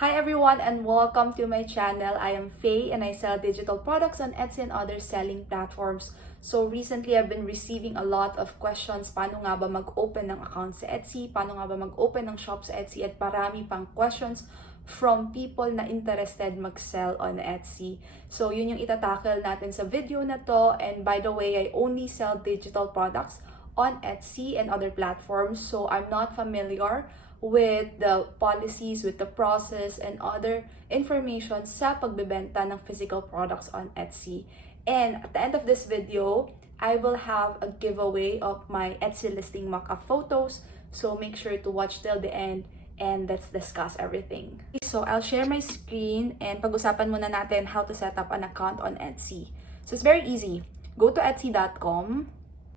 Hi everyone and welcome to my channel. I am Faye and I sell digital products on Etsy and other selling platforms. So recently I've been receiving a lot of questions. Paano nga ba mag-open ng account sa Etsy? Paano nga ba mag-open ng shop sa Etsy? At parami pang questions from people na interested mag-sell on Etsy. So yun yung itatackle natin sa video na to. And by the way, I only sell digital products on Etsy and other platforms. So I'm not familiar with the policies, with the process, and other information sa pagbebenta ng physical products on Etsy. And at the end of this video, I will have a giveaway of my Etsy listing mock-up photos. So make sure to watch till the end and let's discuss everything. So I'll share my screen and pag-usapan muna natin how to set up an account on Etsy. So it's very easy. Go to etsy.com.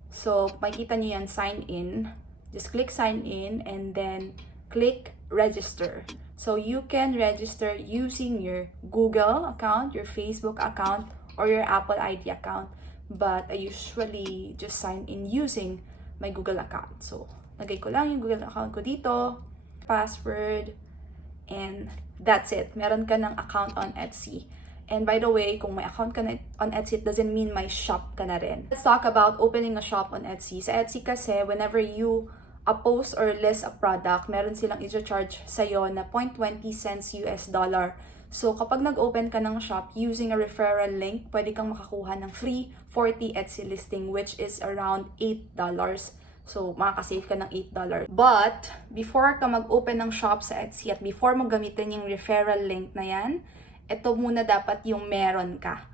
So makikita nyo yan, sign in. Just click sign in and then click register. So you can register using your Google account, your Facebook account, or your Apple ID account. But I usually just sign in using my Google account. So lagay ko lang yung Google account ko dito, password, and that's it. Meron ka ng account on Etsy. And by the way, kung may account ka na on Etsy, it doesn't mean may shop ka na rin. Let's talk about opening a shop on Etsy. Sa Etsy kasi, whenever you post or list a product, meron silang i-charge sa'yo na 0.20 cents US dollar. So, kapag nag-open ka ng shop using a referral link, pwede kang makakuha ng free 40 Etsy listing, which is around $8. So, makakasave ka ng $8. But, before ka mag-open ng shop sa Etsy at before mo gamitin yung referral link na yan, ito muna dapat yung meron ka.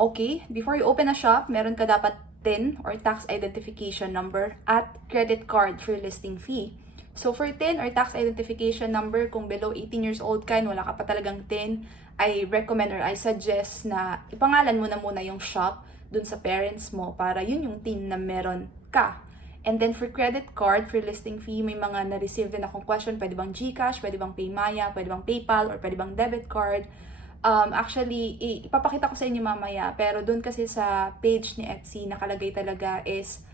Okay? Before you open a shop, meron ka dapat TIN or tax identification number at credit card for listing fee. So for TIN or tax identification number, kung below 18 years old ka and wala ka pa talagang TIN, I recommend or I suggest na ipangalan mo na muna yung shop dun sa parents mo para yun yung TIN na meron ka. And then for credit card, for listing fee, may mga na-receive din akong question, pwede bang GCash, pwede bang Paymaya, pwede bang PayPal, or pwede bang debit card. Actually, ipapakita ko sa inyo mamaya, pero dun kasi sa page ni Etsy, nakalagay talaga is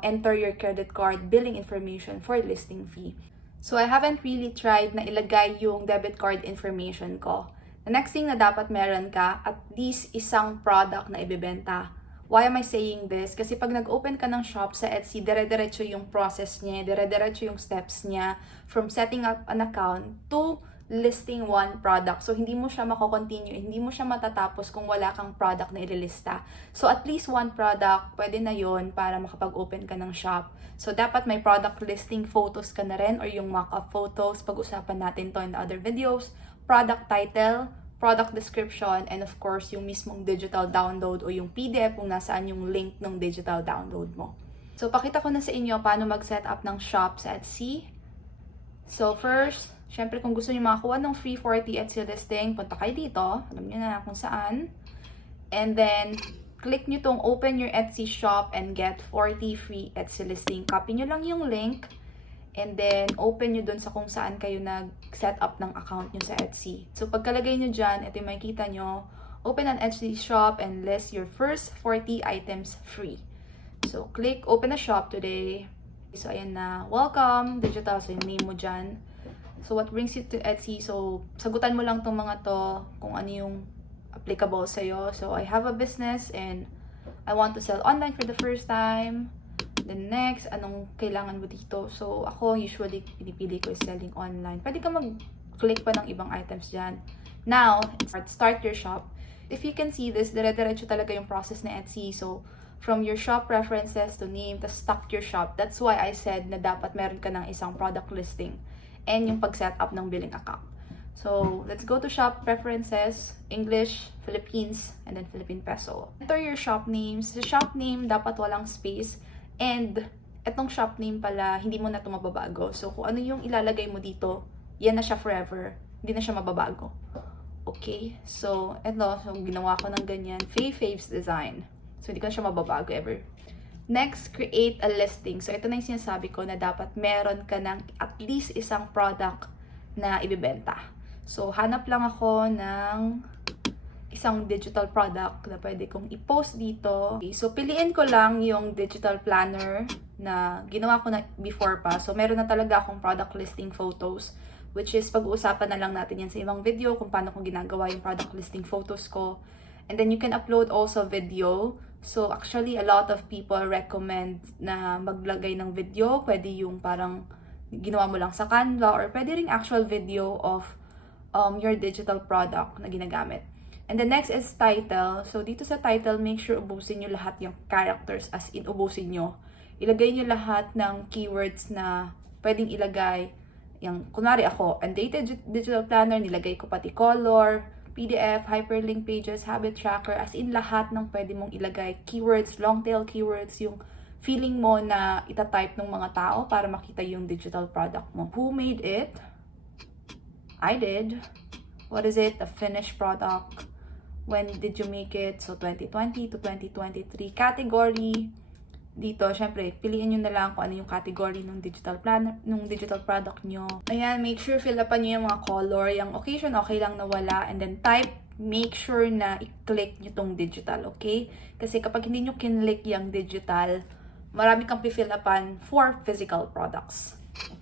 enter your credit card billing information for listing fee. So, I haven't really tried na ilagay yung debit card information ko. The next thing na dapat meron ka, at least isang product na ibebenta. Why am I saying this? Kasi pag nag-open ka ng shop sa Etsy, dire-diretso yung process niya, dire-diretso yung steps niya from setting up an account to listing one product. So, hindi mo siya mako-continue, hindi mo siya matatapos kung wala kang product na ililista. So, at least one product, pwede na yon para makapag-open ka ng shop. So, dapat may product listing photos ka na rin or yung mock-up photos. Pag-usapan natin to in the other videos. Product title, product description, and of course, yung mismong digital download o yung PDF kung nasaan yung link ng digital download mo. So, pakita ko na sa inyo paano mag-set up ng shop sa Etsy. So, first, syempre, kung gusto niyo makakuha ng free 40 Etsy listing, punta kayo dito. Alam niyo na kung saan. And then, click niyo tong open your Etsy shop and get 40 free Etsy listing. Copy niyo lang yung link. And then, open niyo dun sa kung saan kayo nag-set up ng account niyo sa Etsy. So, pagkalagay niyo dyan, ito yung makikita niyo. Open an Etsy shop and list your first 40 items free. So, click open a shop today. So, ayan na. Welcome, digital. So, yung name mo dyan. So, what brings you to Etsy? So, sagutan mo lang tong mga to kung ano yung applicable sa'yo. So, I have a business and I want to sell online for the first time. Then next, anong kailangan mo dito? So, ako usually pinipili ko is selling online. Pwede ka mag-click pa ng ibang items dyan. Now, start your shop. If you can see this, dire-diretso talaga yung process na Etsy. So, from your shop preferences to name, to stock your shop. That's why I said na dapat meron ka ng isang product listing and yung pag-set up ng billing account. So, let's go to shop preferences, English, Philippines, and then Philippine peso. Enter your shop names. Sa shop name, dapat walang space. And, etong shop name pala, hindi mo na ito mababago. So, kung ano yung ilalagay mo dito, yan na siya forever. Hindi na siya mababago. Okay? So, eto, so, ginawa ko ng ganyan. Fave's design. So, hindi ko na siya mababago ever. Next, create a listing. So, ito na yung sinasabi ko na dapat meron ka ng at least isang product na ibibenta. So, hanap lang ako ng isang digital product na pwede kong i-post dito. Okay, so, piliin ko lang yung digital planner na ginawa ko na before pa. So, meron na talaga akong product listing photos. which is pag-uusapan na lang natin yan sa ibang video kung paano ko ginagawa yung product listing photos ko. And then you can upload also video. So actually, a lot of people recommend na maglagay ng video. Pwede yung parang ginawa mo lang sa Canva, or pwede ring actual video of your digital product na ginagamit. And the next is title. So dito sa title, make sure ubusin nyo lahat yung characters, as in ubusin nyo. Ilagay nyo lahat ng keywords na pwedeng ilagay. Yung, kunwari ako, Undated Digital Planner, nilagay ko pati color, PDF, hyperlink pages, habit tracker, as in lahat ng pwede mong ilagay. Keywords, long tail keywords, yung feeling mo na itatype ng mga tao para makita yung digital product mo. Who made it? I did. What is it? A finished product. When did you make it? So, 2020 to 2023. Category. Dito, syempre, piliin nyo na lang kung ano yung category ng digital planner, ng digital product nyo. Ayan, make sure fill upan nyo yung mga color. Yung occasion, okay lang na wala. And then type, make sure na i-click nyo tong digital, okay? Kasi kapag hindi nyo kinlick yung digital, marami kang fill upan for physical products.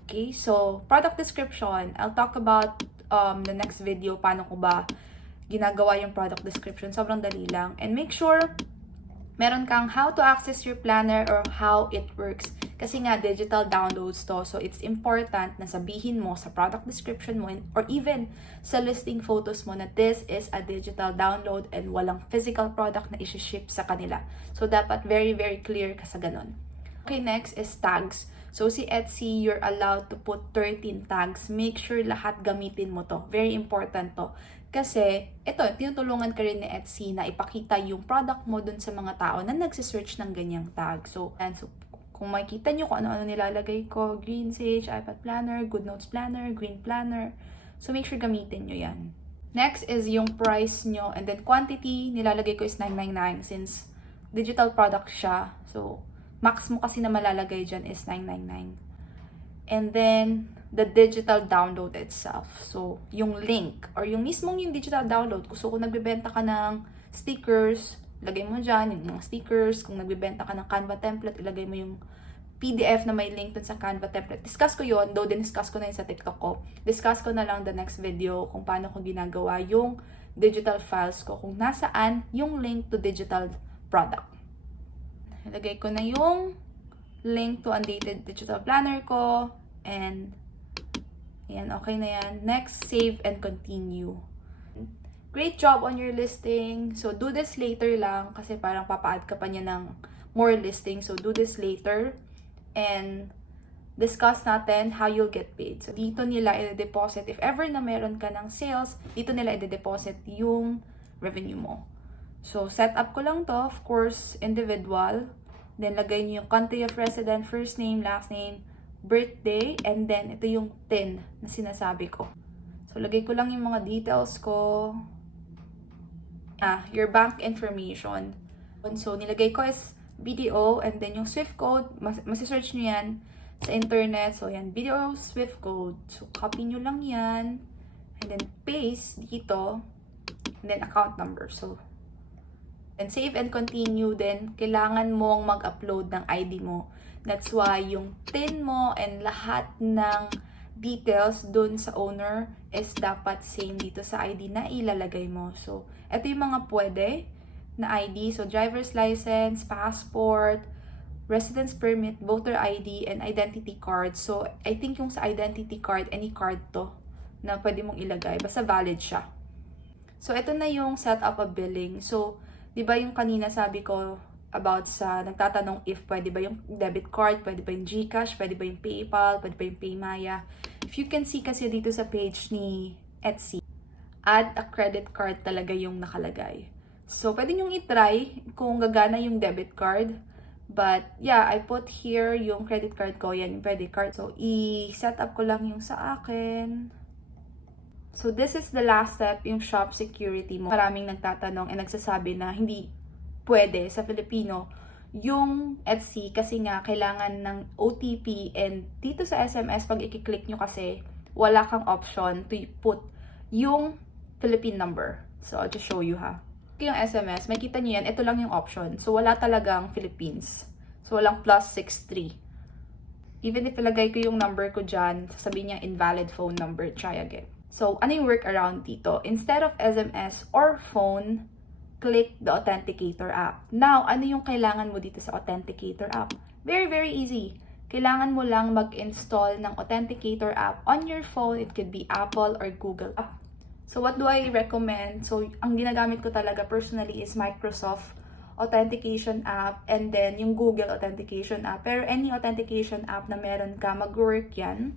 Okay, so product description. I'll talk about the next video, paano ko ba ginagawa yung product description. Sobrang dali lang. And make sure meron kang how to access your planner or how it works. Kasi nga, digital downloads to. So, it's important na sabihin mo sa product description mo or even sa listing photos mo na this is a digital download and walang physical product na isi-ship sa kanila. So, dapat very, very clear ka sa ganun. Okay, next is tags. So, si Etsy, you're allowed to put 13 tags. Make sure lahat gamitin mo to. Very important to. Kasi, ito, tinutulungan ka rin ni Etsy na ipakita yung product mo dun sa mga tao na nagsisearch ng ganyang tag. So, kung makikita nyo kung ano-ano nilalagay ko, Green Sage, iPad Planner, Good Notes Planner, Green Planner. So, make sure gamitin nyo yan. Next is yung price nyo. And then, quantity, nilalagay ko is $9.99 since digital product siya. So, max mo kasi na malalagay dyan is $9.99. And then, the digital download itself. So, yung link, or yung mismong yung digital download. Gusto ko nagbebenta ka ng stickers, ilagay mo dyan yung mga stickers. Kung nagbebenta ka ng Canva template, ilagay mo yung PDF na may link dun sa Canva template. Discuss ko yun, though din-discuss ko na yun sa TikTok ko. Discuss ko na lang the next video kung paano ko ginagawa yung digital files ko, kung nasaan yung link to digital product. Ilagay ko na yung link to Undated Digital Planner ko. And, ayan, okay na yan. Next, save and continue. Great job on your listing. So, do this later lang kasi parang papa-add ka pa niya ng more listing. So, do this later. And, discuss natin how you'll get paid. So, dito nila i-deposit. If ever na meron ka ng sales, dito nila i-deposit yung revenue mo. So, set up ko lang to. Of course, individual. Then, lagay niyo yung country of resident, first name, last name, birthday, and then, ito yung TIN na sinasabi ko. So, lagay ko lang yung mga details ko. Your bank information. So, nilagay ko is BDO, and then yung Swift code, masisearch nyo yan sa internet. So, yan, BDO Swift code. So, copy nyo lang yan. And then, paste dito. And then, account number. So, and save and continue, then kailangan mong mag-upload ng ID mo. That's why yung TIN mo and lahat ng details dun sa owner is dapat same dito sa ID na ilalagay mo. So, ito yung mga pwede na ID. So, driver's license, passport, residence permit, voter ID, and identity card. So, I think yung sa identity card, any card to na pwede mong ilagay. Basta valid siya. So, ito na yung setup of billing. So, di ba yung kanina sabi ko about sa nagtatanong if pwede ba yung debit card, pwede ba yung GCash, pwede ba yung PayPal, pwede ba yung Paymaya. If you can see kasi dito sa page ni Etsy, add a credit card talaga yung nakalagay. So, pwede nyong itry kung gagana yung debit card. But, yeah, I put here yung credit card ko. Yan, yung credit card. So, i-set up ko lang yung sa akin. So, this is the last step, yung shop security mo. Maraming nagtatanong and nagsasabi na hindi pwede sa Filipino yung Etsy kasi nga kailangan ng OTP, and dito sa SMS pag i-click nyo kasi wala kang option to put yung Philippine number. So, I'll just show you ha. Yung SMS, makita nyo yan, ito lang yung option. So, wala talagang Philippines. So, walang +63. Even if ilagay ko yung number ko dyan, sasabihin niya invalid phone number, try again. So, ano yung workaround dito? Instead of SMS or phone, click the Authenticator app. Now, ano yung kailangan mo dito sa Authenticator app? Very, very easy. Kailangan mo lang mag-install ng Authenticator app on your phone. It could be Apple or Google app. So, what do I recommend? So, ang ginagamit ko talaga personally is Microsoft Authentication app and then yung Google Authentication app. Pero any authentication app na meron ka, mag-work yan.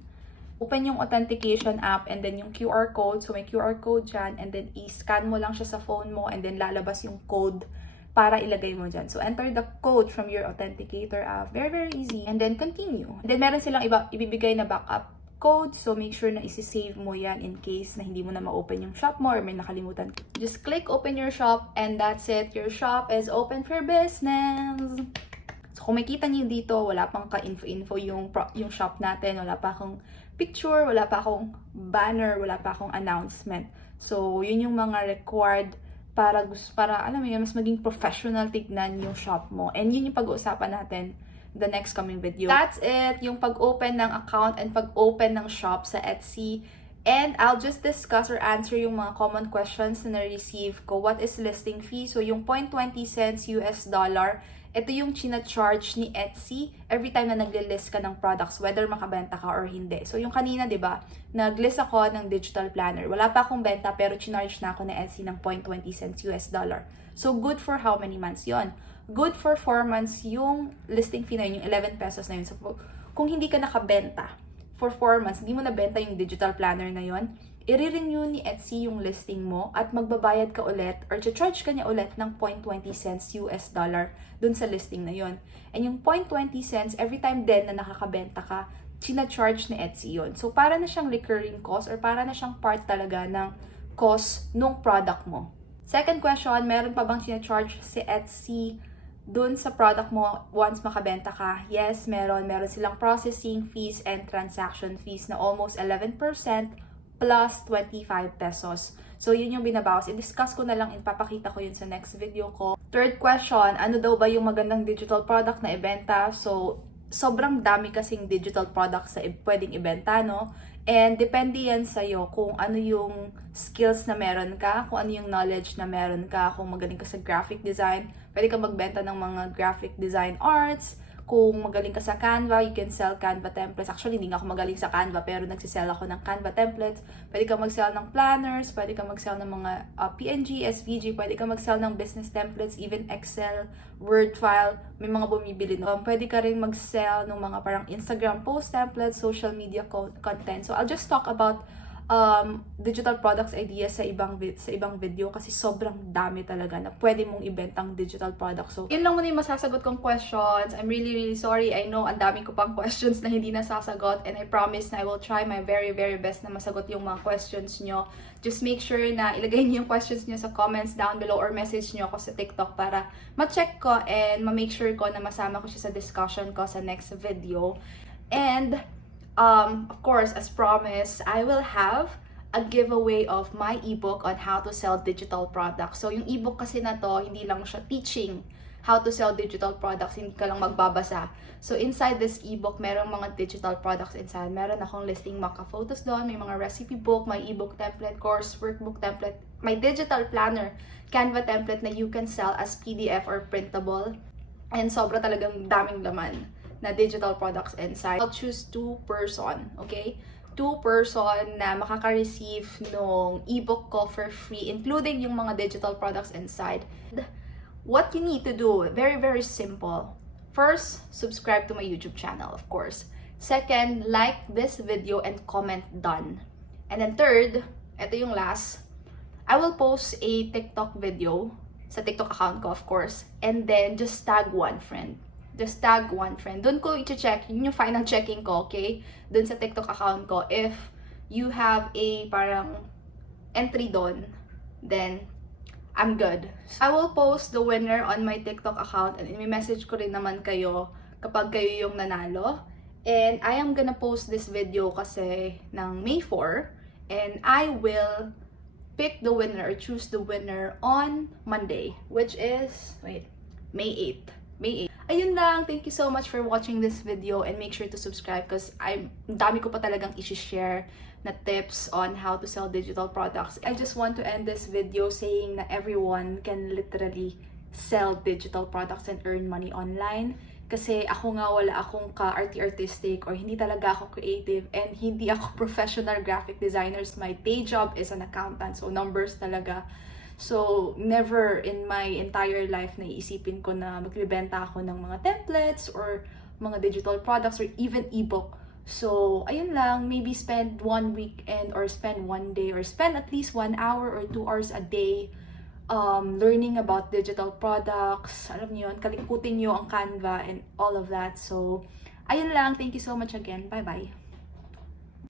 Open yung authentication app and then yung QR code. So, may QR code dyan and then i-scan mo lang siya sa phone mo and then lalabas yung code para ilagay mo dyan. So, enter the code from your Authenticator app. Very, very easy. And then, continue. And then, meron silang ibibigay na backup code. So, make sure na isi-save mo yan in case na hindi mo na ma-open yung shop mo or may nakalimutan. Just click open your shop and that's it. Your shop is open for business. So, kung makita niyo dito, wala pang ka-info-info yung shop natin. Wala pa akong picture, wala pa akong banner, wala pa akong announcement. So, yun yung mga required para alam mo yun, mas maging professional tignan yung shop mo. And yun yung pag-uusapan natin the next coming video. That's it, yung pag-open ng account and pag-open ng shop sa Etsy. And I'll just discuss or answer yung mga common questions na na-receive ko. What is listing fee? So, yung 0.20 cents US dollar, ito yung china-charge ni Etsy every time na nagle-list ka ng products, whether makabenta ka or hindi. So, yung kanina, di ba, nag-list ako ng digital planner. Wala pa akong benta, pero chinarge na ako ni Etsy ng 0.20 cents US dollar. So, good for how many months yon? Good for 4 months yung listing fee na yun, yung 11 pesos na yun. So, kung hindi ka nakabenta for 4 months, hindi mo nabenta yung digital planner na yun, i-renew ni Etsy yung listing mo at magbabayad ka ulit or charge ka niya ulit ng 0.20 cents US dollar dun sa listing na yun. And yung 0.20 cents, every time din na nakakabenta ka, china-charge ni Etsy yun. So, para na siyang recurring cost or para na siyang part talaga ng cost nung product mo. Second question, meron pa bang china-charge si Etsy dun sa product mo once makabenta ka? Yes, meron. Meron silang processing fees and transaction fees na almost 11% plus 25 pesos. So, yun yung binabawas. I-discuss ko na lang, ipapakita ko yun sa next video ko. Third question, ano daw ba yung magandang digital product na ibenta? So, sobrang dami kasing digital products na pwedeng ibenta, no? And depende yan sa'yo kung ano yung skills na meron ka, kung ano yung knowledge na meron ka, kung magaling ka sa graphic design, pwede ka magbenta ng mga graphic design arts. Kung magaling ka sa Canva, you can sell Canva templates. Actually, hindi nga ako magaling sa Canva, pero nagsisell ako ng Canva templates. Pwede ka mag-sell ng planners, pwede ka mag-sell ng mga PNG, SVG, pwede ka mag-sell ng business templates, even Excel, Word file, may mga bumibili. Pwede ka rin mag-sell ng mga parang Instagram post templates, social media content. So, I'll just talk about digital products ideas sa ibang video kasi sobrang dami talaga na pwede mong ibentang digital products. So, yun lang muna yung masasagot kong questions. I'm really, really sorry. I know ang dami ko pang questions na hindi nasasagot and I promise na I will try my very, very best na masagot yung mga questions nyo. Just make sure na ilagay niyo yung questions nyo sa comments down below or message nyo ako sa TikTok para ma-check ko and ma-make sure ko na masama ko siya sa discussion ko sa next video. And of course, as promised, I will have a giveaway of my ebook on how to sell digital products. So, yung ebook kasi na to, hindi lang siya teaching how to sell digital products, hindi ka lang magbabasa. So, inside this ebook, merong mga digital products inside. Meron akong listing mock photos doon, may mga recipe book, may ebook template, course workbook template, may digital planner, Canva template na you can sell as PDF or printable. And sobra talagang daming laman na digital products inside. I'll choose 2 person, okay? 2 person na makaka-receive nung ebook ko for free, including yung mga digital products inside. What you need to do, very, very simple. First, subscribe to my YouTube channel, of course. Second, like this video and comment done. And then third, ito yung last, I will post a TikTok video sa TikTok account ko, of course. And then, just tag one friend. Just tag one friend. Doon ko i-check, yun yung final checking ko, okay? Doon sa TikTok account ko. If you have a parang entry doon, then I'm good. I will post the winner on my TikTok account and i-message ko rin naman kayo kapag kayo yung nanalo. And I am gonna post this video kasi ng May 4 and I will pick the winner or choose the winner on Monday, which is, May 8th. May 8. Ayun lang, thank you so much for watching this video and make sure to subscribe because dami ko pa talagang i-share na tips on how to sell digital products. I just want to end this video saying na everyone can literally sell digital products and earn money online. Kasi ako nga wala akong ka-artistic or hindi talaga ako creative and hindi ako professional graphic designers. My day job is an accountant, so numbers talaga. So, never in my entire life naiisipin ko na magbibenta ako ng mga templates or mga digital products or even ebook. So, ayun lang, maybe spend 1 weekend or spend 1 day or spend at least 1 hour or 2 hours a day learning about digital products. Alam niyo yun, kalikutin niyo ang Canva and all of that. So, ayun lang. Thank you so much again. Bye-bye.